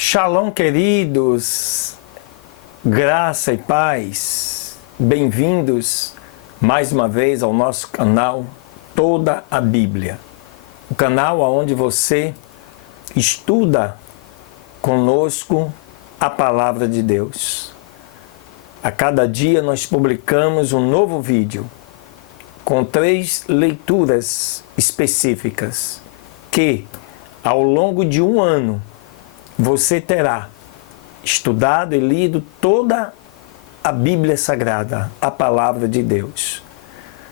Shalom, queridos, graça e paz, bem-vindos mais uma vez ao nosso canal Toda a Bíblia, o canal onde você estuda conosco a Palavra de Deus. A cada dia nós publicamos um novo vídeo com 3 leituras específicas que, ao longo de um ano, você terá estudado e lido toda a Bíblia Sagrada, a Palavra de Deus.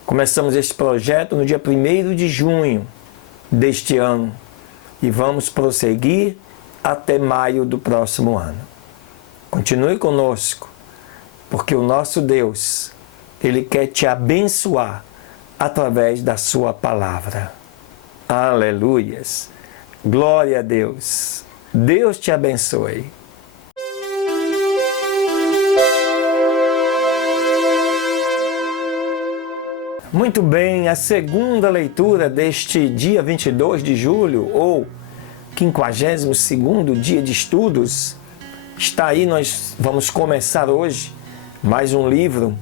Começamos este projeto no dia 1º de junho deste ano e vamos prosseguir até maio do próximo ano. Continue conosco, porque o nosso Deus, Ele quer te abençoar através da sua palavra. Aleluias! Glória a Deus! Deus te abençoe. Muito bem, a segunda leitura deste dia 22 de julho, ou 52º dia de estudos, está aí. Nós vamos começar hoje mais um livro,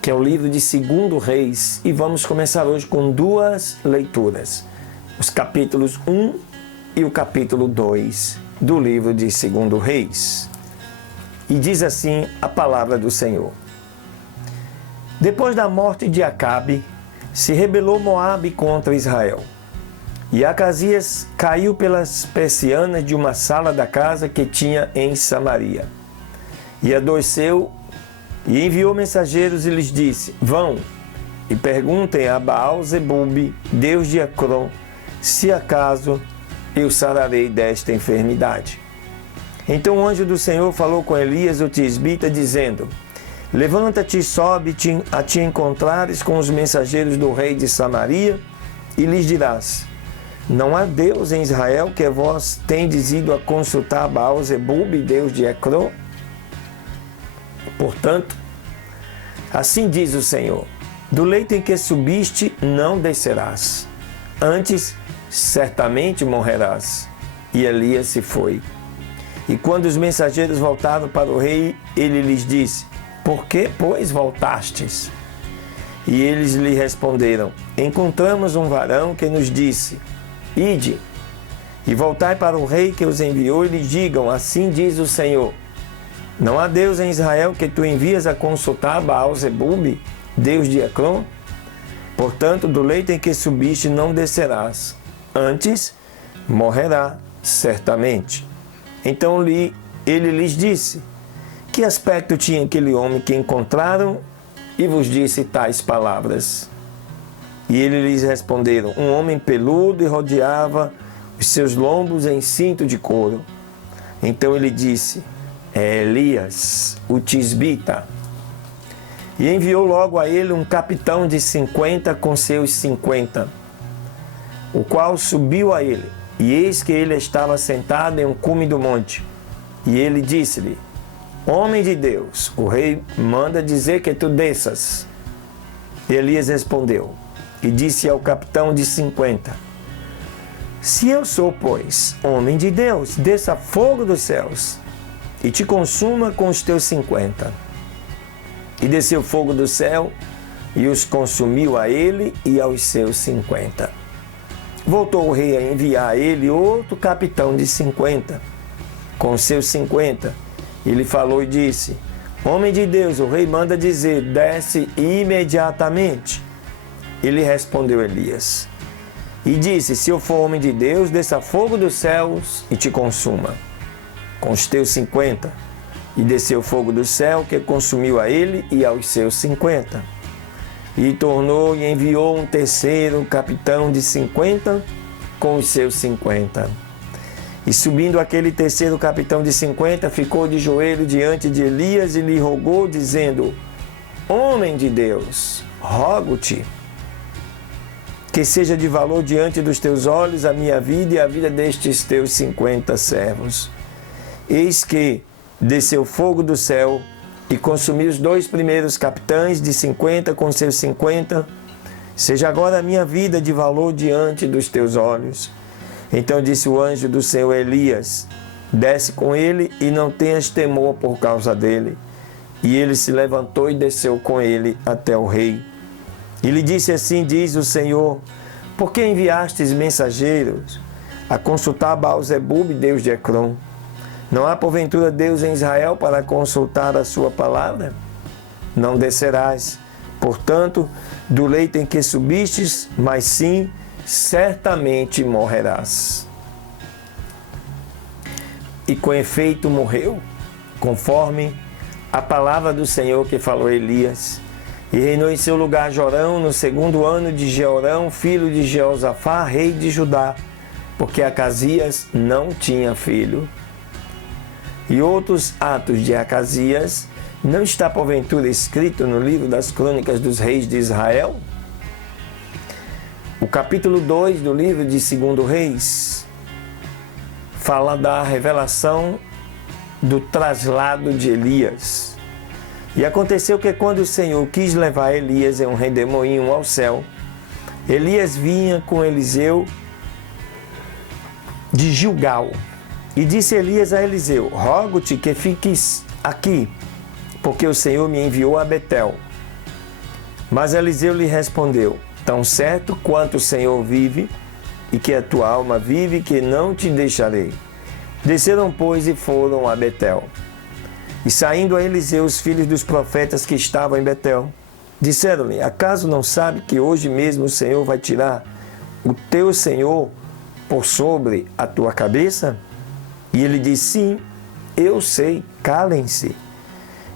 que é o livro de 2 Reis, e vamos começar hoje com 2 leituras, os capítulos 1 e o capítulo 2 do livro de 2 Reis. E diz assim a palavra do Senhor. Depois da morte de Acabe, se rebelou Moabe contra Israel. E Acasias caiu pelas persianas de uma sala da casa que tinha em Samaria. E adoeceu e enviou mensageiros e lhes disse: Vão e perguntem a Baal-zebub, deus de Ecrom, se acaso eu sararei desta enfermidade. Então o anjo do Senhor falou com Elias o tisbita, dizendo: Levanta-te e sobe a te encontrares com os mensageiros do rei de Samaria, e lhes dirás: Não há Deus em Israel que vós tendes ido a consultar Baal-zebub, deus de Ecrom? Portanto, assim diz o Senhor: do leito em que subiste não descerás, antes certamente morrerás. E Elias se foi. E quando os mensageiros voltaram para o rei, ele lhes disse: Por que, pois, voltastes? E eles lhe responderam: Encontramos um varão que nos disse: Ide, e voltai para o rei que os enviou, e lhes digam: Assim diz o Senhor: Não há Deus em Israel que tu envias a consultar Baal-zebub, deus de Ecrom? Portanto, do leito em que subiste não descerás, antes morrerá certamente. Então ele lhes disse: Que aspecto tinha aquele homem que encontraram? E vos disse tais palavras. E eles lhes responderam: Um homem peludo, e rodeava os seus lombos em cinto de couro. Então ele disse: É Elias, o tisbita. E enviou logo a ele um capitão de 50 com seus 50, o qual subiu a ele, e eis que ele estava sentado em um cume do monte. E ele disse-lhe: Homem de Deus, o rei manda dizer que tu desças. E Elias respondeu e disse ao capitão de 50: Se eu sou, pois, homem de Deus, desça fogo dos céus e te consuma com os teus 50. E desceu fogo do céu e os consumiu a ele e aos seus 50. Voltou o rei a enviar a ele outro capitão de 50, com seus 50. Ele falou e disse: Homem de Deus, o rei manda dizer: Desce imediatamente. Ele respondeu Elias e disse: Se eu for homem de Deus, desça fogo dos céus e te consuma, com os teus 50. E desceu fogo do céu, que consumiu a ele e aos seus 50. E tornou e enviou um terceiro capitão de 50 com os seus 50. E subindo aquele terceiro capitão de 50, ficou de joelho diante de Elias e lhe rogou, dizendo: Homem de Deus, rogo-te que seja de valor diante dos teus olhos a minha vida e a vida destes teus 50 servos. Eis que desceu fogo do céu e consumiu os 2 primeiros capitães de 50 com seus 50. Seja agora a minha vida de valor diante dos teus olhos. Então disse o anjo do Senhor a Elias: desce com ele e não tenhas temor por causa dele. E ele se levantou e desceu com ele até o rei. E lhe disse assim, diz o Senhor, por que enviastes mensageiros a consultar Baal-zebub, Deus de Ecrom? Não há porventura Deus em Israel para consultar a sua palavra? Não descerás, portanto, do leito em que subistes, mas sim, certamente morrerás. E com efeito morreu, conforme a palavra do Senhor que falou a Elias. E reinou em seu lugar Jorão, no 2º ano de Jeorão, filho de Jeosafá, rei de Judá, porque Acasias não tinha filho. E outros atos de Acasias, não está porventura escrito no livro das crônicas dos reis de Israel? O capítulo 2 do livro de 2 Reis fala da revelação do traslado de Elias. E aconteceu que quando o Senhor quis levar Elias em um redemoinho ao céu, Elias vinha com Eliseu de Gilgal. E disse Elias a Eliseu, rogo-te que fiques aqui, porque o Senhor me enviou a Betel. Mas Eliseu lhe respondeu, tão certo quanto o Senhor vive, e que a tua alma vive, que não te deixarei. Desceram, pois, e foram a Betel. E saindo a Eliseu os filhos dos profetas que estavam em Betel, disseram-lhe, acaso não sabe que hoje mesmo o Senhor vai tirar o teu Senhor por sobre a tua cabeça? E ele disse, sim, eu sei, calem-se.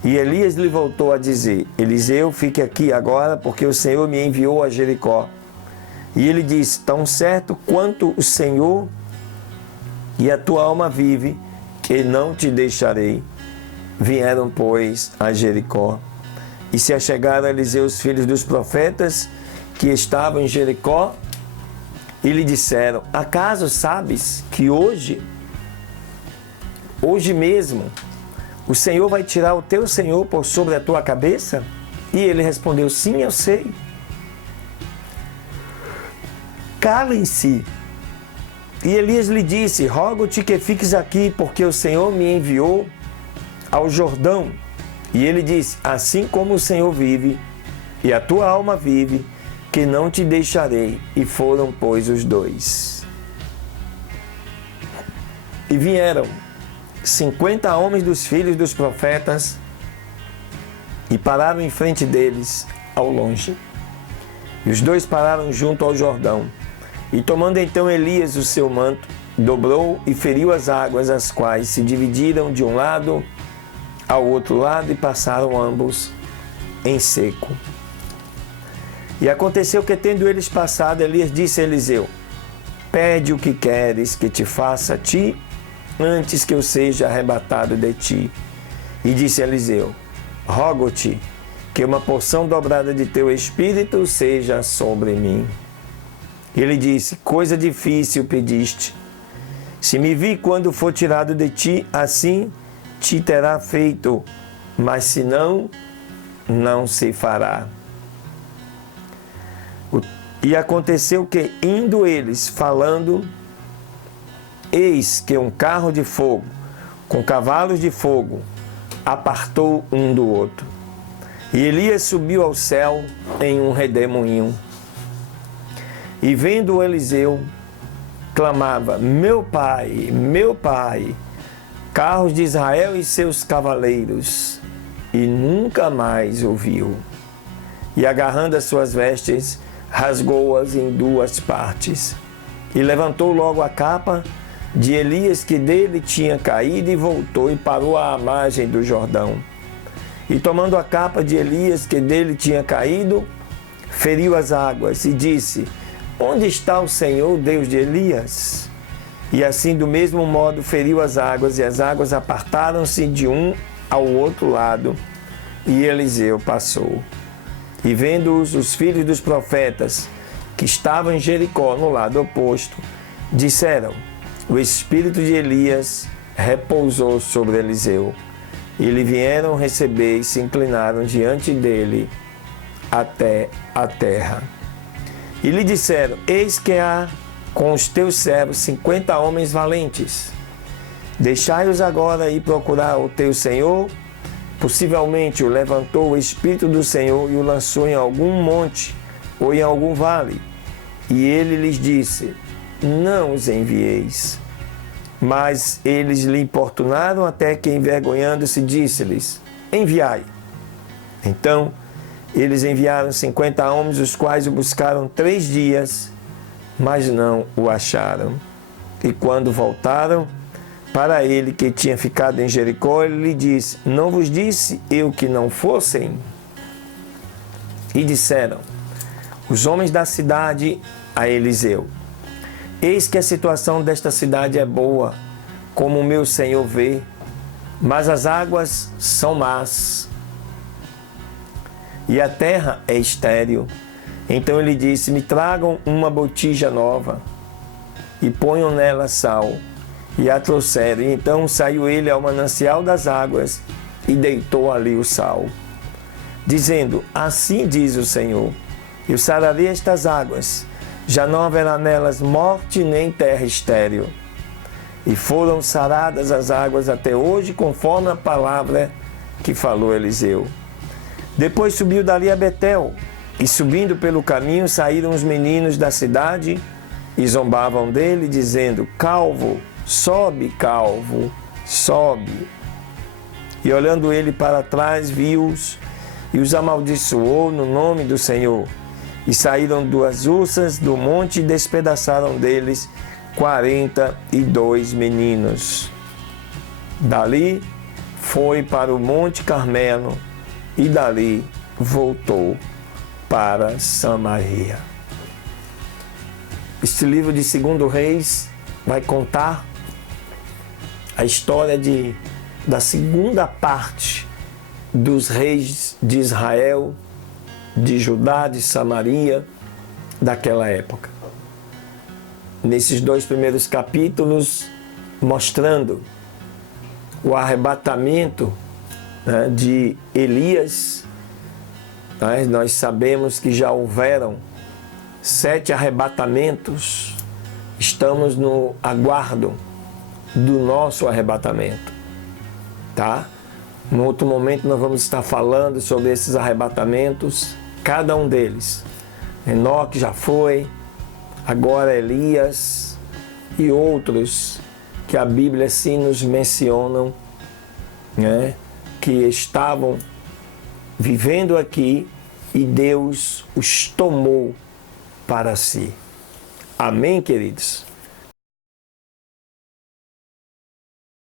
E Elias lhe voltou a dizer, Eliseu, fique aqui agora, porque o Senhor me enviou a Jericó. E ele disse, tão certo quanto o Senhor e a tua alma vive, que não te deixarei. Vieram, pois, a Jericó. E se achegaram a Eliseu os filhos dos profetas que estavam em Jericó, e lhe disseram, acaso sabes que hoje mesmo, o Senhor vai tirar o teu Senhor por sobre a tua cabeça? E ele respondeu, sim, eu sei. Calem-se. E Elias lhe disse, rogo-te que fiques aqui, porque o Senhor me enviou ao Jordão. E ele disse, assim como o Senhor vive, e a tua alma vive, que não te deixarei. E foram, pois, os dois. E vieram 50 homens dos filhos dos profetas e pararam em frente deles ao longe. E os dois pararam junto ao Jordão. E tomando então Elias o seu manto, dobrou e feriu as águas, as quais se dividiram de um lado ao outro lado e passaram ambos em seco. E aconteceu que, tendo eles passado, Elias disse a Eliseu, pede o que queres que te faça a ti, antes que eu seja arrebatado de ti. E disse Eliseu, rogo-te que uma porção dobrada de teu espírito seja sobre mim. Ele disse, coisa difícil pediste. Se me vi quando for tirado de ti, assim te terá feito, mas se não, não se fará. E aconteceu que, indo eles falando, eis que um carro de fogo, com cavalos de fogo, apartou um do outro. E Elias subiu ao céu em um redemoinho. E vendo Eliseu, clamava, meu pai, carros de Israel e seus cavaleiros. E nunca mais ouviu. E agarrando as suas vestes, rasgou-as em duas partes. E levantou logo a capa de Elias que dele tinha caído e voltou e parou à margem do Jordão. E tomando a capa de Elias que dele tinha caído, feriu as águas e disse, onde está o Senhor, Deus de Elias? E assim do mesmo modo feriu as águas, e as águas apartaram-se de um ao outro lado, e Eliseu passou. E vendo-os os filhos dos profetas, que estavam em Jericó, no lado oposto, disseram, o espírito de Elias repousou sobre Eliseu. E lhe vieram receber e se inclinaram diante dele até a terra. E lhe disseram, eis que há com os teus servos 50 homens valentes. Deixai-os agora ir procurar o teu Senhor. Possivelmente o levantou o Espírito do Senhor e o lançou em algum monte ou em algum vale. E ele lhes disse: não os envieis. Mas eles lhe importunaram até que, envergonhando-se, disse-lhes: enviai. Então eles enviaram 50 homens, os quais o buscaram 3 dias, mas não o acharam. E quando voltaram para ele, que tinha ficado em Jericó, ele lhe disse: não vos disse eu que não fossem? E disseram os homens da cidade a Eliseu: eis que a situação desta cidade é boa, como o meu senhor vê, mas as águas são más e a terra é estéril. Então ele disse: me tragam uma botija nova e ponham nela sal. E a trouxeram. E então saiu ele ao manancial das águas e deitou ali o sal, dizendo: assim diz o Senhor, eu sararei estas águas, já não haverá nelas morte nem terra estéril. E foram saradas as águas até hoje, conforme a palavra que falou Eliseu. Depois subiu dali a Betel, e subindo pelo caminho saíram os meninos da cidade e zombavam dele, dizendo: calvo, sobe, calvo, sobe. E olhando ele para trás, viu-os e os amaldiçoou no nome do Senhor. E saíram 2 ursas do monte e despedaçaram deles 42 meninos. Dali foi para o Monte Carmelo e dali voltou para Samaria. Este livro de 2 Reis vai contar a história da segunda parte dos reis de Israel, de Judá, de Samaria, daquela época. Nesses 2 primeiros capítulos, mostrando o arrebatamento, né, de Elias. Nós sabemos que já houveram 7 arrebatamentos. Estamos no aguardo do nosso arrebatamento, tá? No outro momento nós vamos estar falando sobre esses arrebatamentos, cada um deles. Enoque já foi, agora Elias e outros que a Bíblia sim nos mencionam, né? Que estavam vivendo aqui e Deus os tomou para si. Amém, queridos?